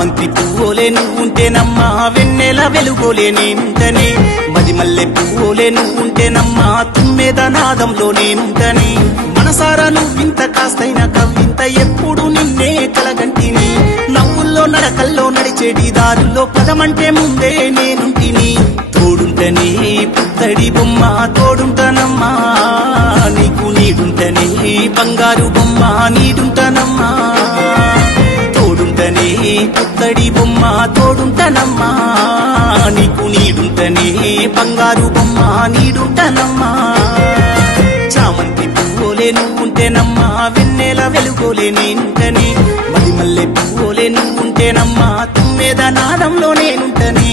చామంతి పువ్వులే నువ్వుంటేనమ్మా వెన్నెల వెలుగోలే నేనుంటనే మది మల్లె పువ్వులే నువ్వుంటేనమ్మా తుమ్మెద నాదంలో నేనుంటనే మనసారా నువ్వింత కాస్తైన కవ్వింత ఎప్పుడు నిన్నే కలగంటిని నవ్వుల్లో నడకల్లో నడిచేటి దారుల్లో పదమంటే ముందే నేనుంటిని తోడుంటనే పుత్తడి బొమ్మ తోడుంటానమ్మా నీకు నీడుంటనే బంగారు బొమ్మ నీడుంటానమ్మా తోడుంటనే పుత్తడి బొమ్మ తోడుంటానమ్మా నీకు నీడుంటనే బంగారు బొమ్మ నీడుంటానమ్మా చామంతి పువ్వులే నువ్వుంటేనమ్మా వెన్నెల వెలుగోలే నేనుంటనే మది మల్లె పువ్వులే నువ్వుంటేనమ్మా తుమ్మెద నాదంలో నేనుంటనే